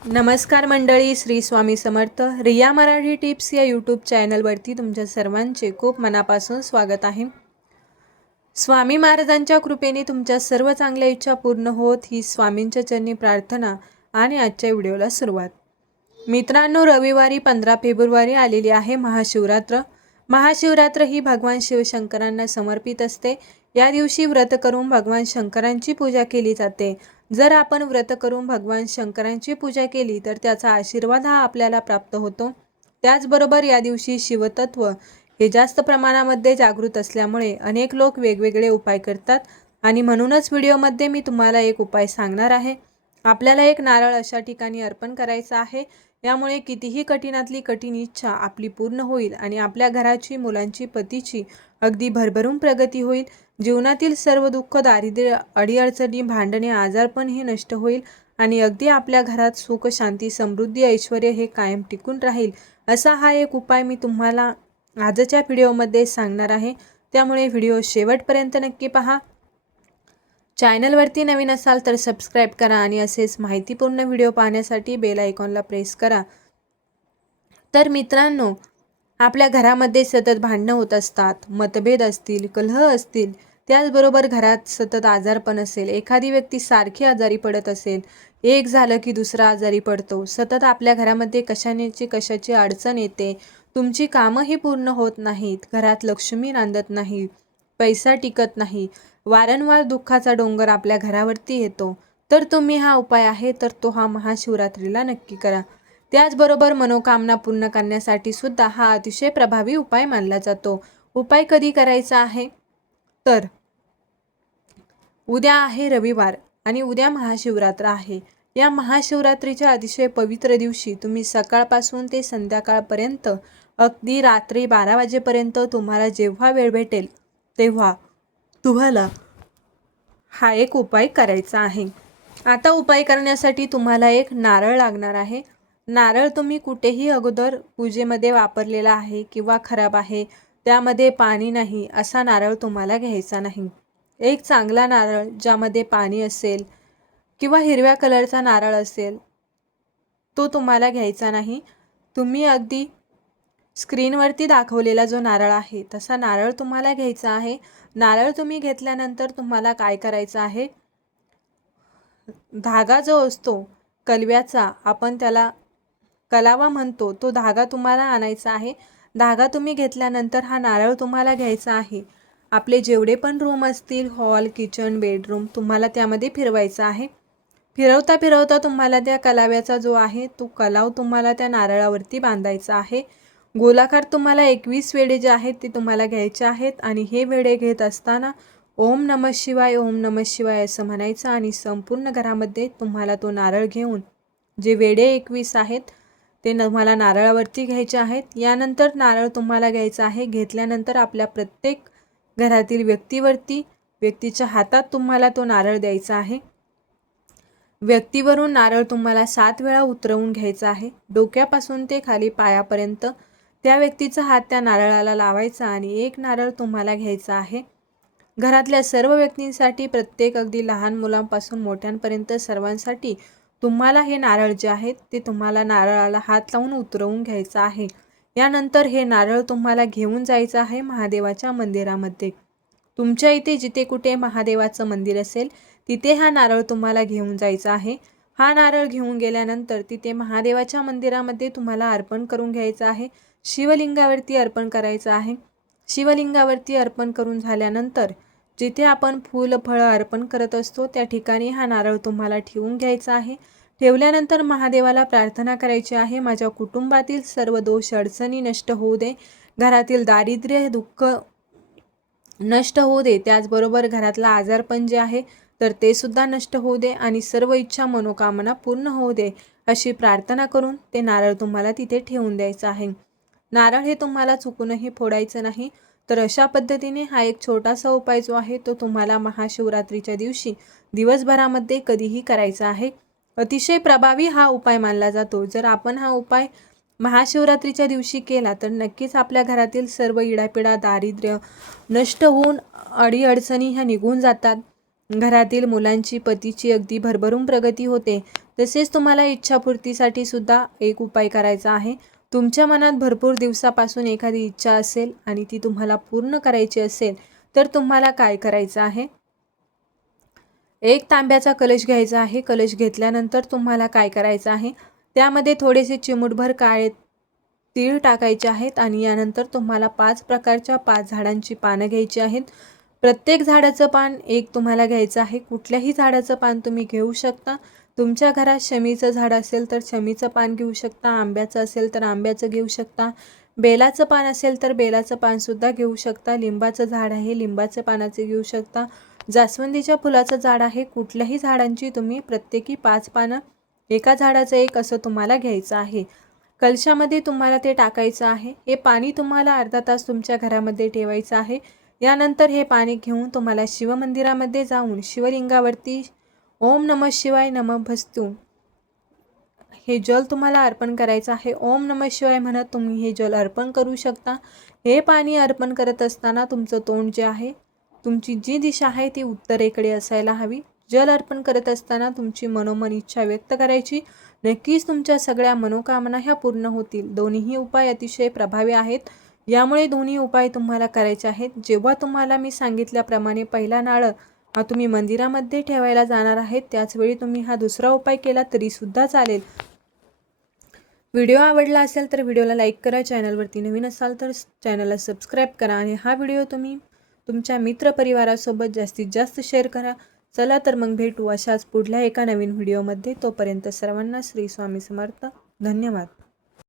नमस्कार मंडळी, श्री स्वामी समर्थ. रिया मराठी टिप्स या यूट्यूब चॅनलवरती तुमच्या सर्वांचे खूप मनापासून स्वागत आहे. स्वामी महाराजांच्या कृपेने तुमच्या सर्व चांगल्या इच्छा पूर्ण होत ही स्वामींच्या चरणी प्रार्थना आणि आजच्या व्हिडिओला सुरुवात. मित्रांनो, रविवारी 15 फेब्रुवारी आलेली आहे महाशिवरात्र. महाशिवरात्र ही भगवान शिवशंकरांना समर्पित असते. या दिवशी व्रत करून भगवान शंकरांची पूजा केली जाते. जर आपण व्रत करून भगवान शंकरांची पूजा केली तर त्याचा आशीर्वाद हा आपल्याला प्राप्त होतो. त्याचबरोबर या दिवशी शिवतत्व हे जास्त प्रमाणामध्ये जागृत असल्यामुळे अनेक लोक वेगवेगळे उपाय करतात आणि म्हणूनच व्हिडिओमध्ये मी तुम्हाला एक उपाय सांगणार आहे. आपल्याला एक नारळ अशा ठिकाणी अर्पण करायचा आहे. यामुळे कितीही कठीणातली कठीण इच्छा आपली पूर्ण होईल आणि आपल्या घराची, मुलांची, पतीची अगदी भरभरून प्रगती होईल. जीवनातील सर्व दुःख, दारिद्र्य, अडीअडचणी, भांडणे, आजारपण हे नष्ट होईल आणि अगदी आपल्या घरात सुख, शांती, समृद्धी, ऐश्वर हे कायम टिकून राहील. असा हा एक उपाय मी तुम्हाला आजच्या व्हिडिओमध्ये सांगणार आहे. त्यामुळे व्हिडिओ शेवटपर्यंत नक्की पहा. चॅनलवरती नवीन असाल तर सबस्क्राईब करा आणि असेच माहितीपूर्ण व्हिडिओ पाहण्यासाठी बेल आयकॉनला प्रेस करा. तर मित्रांनो, आपल्या घरामध्ये सतत भांडणं होत असतात, मतभेद असतील, कलह असतील, त्याचबरोबर घरात सतत आजारपण असेल, एखादी व्यक्ती सारखी आजारी पडत असेल, एक झालं की दुसरा आजारी पडतो, सतत आपल्या घरामध्ये कशाची अडचण येते, तुमची कामंही पूर्ण होत नाहीत, घरात लक्ष्मी नांदत नाही, पैसा टिकत नाही, वारंवार दुःखाचा डोंगर आपल्या घरावरती येतो, तर तुम्ही हा उपाय आहे तर तो हा महाशिवरात्रीला नक्की करा. त्याचबरोबर मनोकामना पूर्ण करण्यासाठी सुद्धा हा अतिशय प्रभावी उपाय मानला जातो. उपाय कधी करायचा आहे तर उद्या आहे रविवार आणि उद्या महाशिवरात्र आहे. या महाशिवरात्रीच्या अतिशय पवित्र दिवशी तुम्ही सकाळपासून ते संध्याकाळपर्यंत अगदी रात्री 12 वाजेपर्यंत तुम्हाला जेव्हा वेळ भेटेल तेव्हा तुम्हाला हा एक उपाय करायचा आहे. आता उपाय करण्यासाठी तुम्हाला एक नारळ लागणार आहे. नारळ तुम्ही कुठेही अगोदर पूजेमध्ये वापरलेला आहे किंवा खराब आहे, त्यामध्ये पाणी नाही असा नारळ तुम्हाला घ्यायचा नाही. एक चांगला नारळ ज्यामध्ये पाणी असेल किंवा हिरव्या कलरचा नारळ असेल तो तुम्हाला घ्यायचा नाही. तुम्ही अगदी स्क्रीनवरती दाखवलेला जो नारळ आहे तसा नारळ तुम्हाला घ्यायचा आहे. नारळ तुम्ही घेतल्यानंतर तुम्हाला काय करायचं आहे, धागा जो असतो कलव्याचा, आपण त्याला कलावा म्हणतो, तो धागा तुम्हाला आणायचा आहे. धागा तुम्ही घेतल्यानंतर हा नारळ तुम्हाला घ्यायचा आहे. आपले जेवढे पण रूम असतील, हॉल, किचन, बेडरूम, तुम्हाला त्यामध्ये फिरवायचा आहे. फिरवता फिरवता तुम्हाला त्या कलाव्याचा जो आहे तो कलाव तुम्हाला त्या नारळावरती बांधायचा आहे. गोलाकार तुम्हाला 21 वेढे जे आहेत ते तुम्हाला घ्यायचे आहेत आणि हे वेढे घेत असताना ओम नमः शिवाय, ओम नमः शिवाय असं म्हणायचं आणि संपूर्ण घरामध्ये तुम्हाला तो नारळ घेऊन जे वेढे 21 आहेत ते तुम्हाला नारळावरती घ्यायचे आहेत. यानंतर नारळ तुम्हाला घ्यायचा आहे. घेतल्यानंतर आपल्या प्रत्येक घरातील व्यक्तीच्या हातात तुम्हाला तो नारळ द्यायचा आहे. व्यक्तीवरून नारळ तुम्हाला 7 वेळा उतरवून घ्यायचा आहे. डोक्यापासून ते खाली पायापर्यंत त्या व्यक्तीचा हात त्या नारळाला लावायचा आणि एक नारळ तुम्हाला घ्यायचा आहे. घरातल्या सर्व व्यक्तींसाठी, प्रत्येक अगदी लहान मुलांपासून मोठ्यांपर्यंत सर्वांसाठी तुम्हाला हे नारळ जे आहेत ते तुम्हाला नारळाला हात लावून उतरवून घ्यायचं आहे. यानंतर हे नारळ तुम्हाला घेऊन जायचं आहे महादेवाच्या मंदिरामध्ये. तुमच्या इथे जिथे कुठे महादेवाचं मंदिर असेल तिथे हा नारळ तुम्हाला घेऊन जायचा आहे. हा नारळ घेऊन गेल्यानंतर तिथे महादेवाच्या मंदिरामध्ये तुम्हाला अर्पण करून घ्यायचं आहे. शिवलिंगावरती अर्पण करायचं आहे. शिवलिंगावरती अर्पण करून झाल्यानंतर जिथे आपण फूल फळं अर्पण करत असतो त्या ठिकाणी हा नारळ तुम्हाला ठेवून घ्यायचा आहे. ठेवल्यानंतर महादेवाला प्रार्थना करायची आहे, माझ्या कुटुंबातील सर्व दोष अडचणी नष्ट होऊ दे, घरातील दारिद्र्य दुःख नष्ट होऊ दे, त्याचबरोबर घरातला आजारपण जे आहे तर ते सुद्धा नष्ट होऊ दे आणि सर्व इच्छा मनोकामना पूर्ण होऊ दे अशी प्रार्थना करून ते नारळ तुम्हाला तिथे ठेवून द्यायचं आहे. नारळ हे तुम्हाला चुकूनही फोडायचं नाही. तर अशा पद्धतीने हा एक छोटासा उपाय जो आहे तो तुम्हाला महाशिवरात्रीच्या दिवशी दिवसभरामध्ये कधीही करायचा आहे. अतिशय प्रभावी हा उपाय मानला जातो. जर आपण हा उपाय महाशिवरात्रीच्या दिवशी केला तर नक्कीच आपल्या घरातील सर्व इडापिडा, दारिद्र्य नष्ट होऊन अडीअडचणी ह्या निघून जातात. घरातील मुलांची, पतीची अगदी भरभरून प्रगती होते. तसेच तुम्हाला इच्छापूर्तीसाठी सुद्धा एक उपाय करायचा आहे। तुमच्या मनात भरपूर दिवसापासून एखादी इच्छा असेल आणि ती तुम्हाला पूर्ण करायची असेल तर तुम्हाला काय करायचं आहे, एक तांब्याचा कलश घ्यायचा आहे। कलश घेतल्यानंतर तुम्हाला काय करायचं आहे, त्यामध्ये थोडेसे चिमूटभर काळे तीळ टाकायचे आहेत आणि यानंतर तुम्हाला 5 प्रकारच्या 5 झाडांची पानं घ्यायची आहेत। प्रत्येक झाडाचं पान एक तुम्हाला घ्यायचं आहे। कुठल्याही झाडाचं पान तुम्ही घेऊ शकता। तुमच्या घरात शमीचं झाड असेल तर शमीचं पान घेऊ शकता, आंब्याचं असेल तर आंब्याचं घेऊ शकता, बेलाचं पान असेल तर बेलाचं पानसुद्धा घेऊ शकता, लिंबाचं झाड आहे लिंबाचं पानाचे घेऊ शकता, जास्वंदीच्या फुलाचं झाड आहे, कुठल्याही झाडांची तुम्ही प्रत्येकी 5 पानं, एका झाडाचं एक असं तुम्हाला घ्यायचं आहे। कलशामध्ये तुम्हाला ते टाकायचं आहे। हे पाणी तुम्हाला अर्धा तास तुमच्या घरामध्ये ठेवायचं आहे। यानंतर हे पाणी घेऊन तुम्हाला शिवमंदिरामध्ये जाऊन शिवलिंगावरती ओम नमः शिवाय नमःस्तु हे जल तुम्हाला अर्पण करायचं आहे। ओम नमः शिवाय म्हणत तुम्ही हे जल अर्पण करू शकता। हे पाणी अर्पण करत असताना तुमचं तोंड जे आहे, तुमची जी दिशा आहे ती उत्तरेकडे असायला हवी। जल अर्पण करत असताना तुमची मनोमन इच्छा व्यक्त करायची। नक्कीच तुमच्या सगळ्या मनोकामना ह्या पूर्ण होतील। दोन्हीही उपाय अतिशय प्रभावी आहेत। यामुळे दोन्ही उपाय तुम्हाला करायचे आहेत। जेव्हा तुम्हाला मी सांगितल्याप्रमाणे पहिला नारळ हा तुम्ही मंदिरामध्ये ठेवायला जाणार आहेत, त्याचवेळी तुम्ही हा दुसरा उपाय केला तरी सुद्धा चालेल। व्हिडिओ आवडला असेल तर व्हिडिओला लाईक करा, चॅनलवरती नवीन असाल तर चॅनलला सबस्क्राईब करा आणि हा व्हिडिओ तुम्ही तुमच्या मित्रपरिवारासोबत जास्तीत जास्त शेअर करा। चला तर मग भेटू अशाच पुढल्या एका नवीन व्हिडिओमध्ये। तोपर्यंत सर्वांना श्री स्वामी समर्थ। धन्यवाद।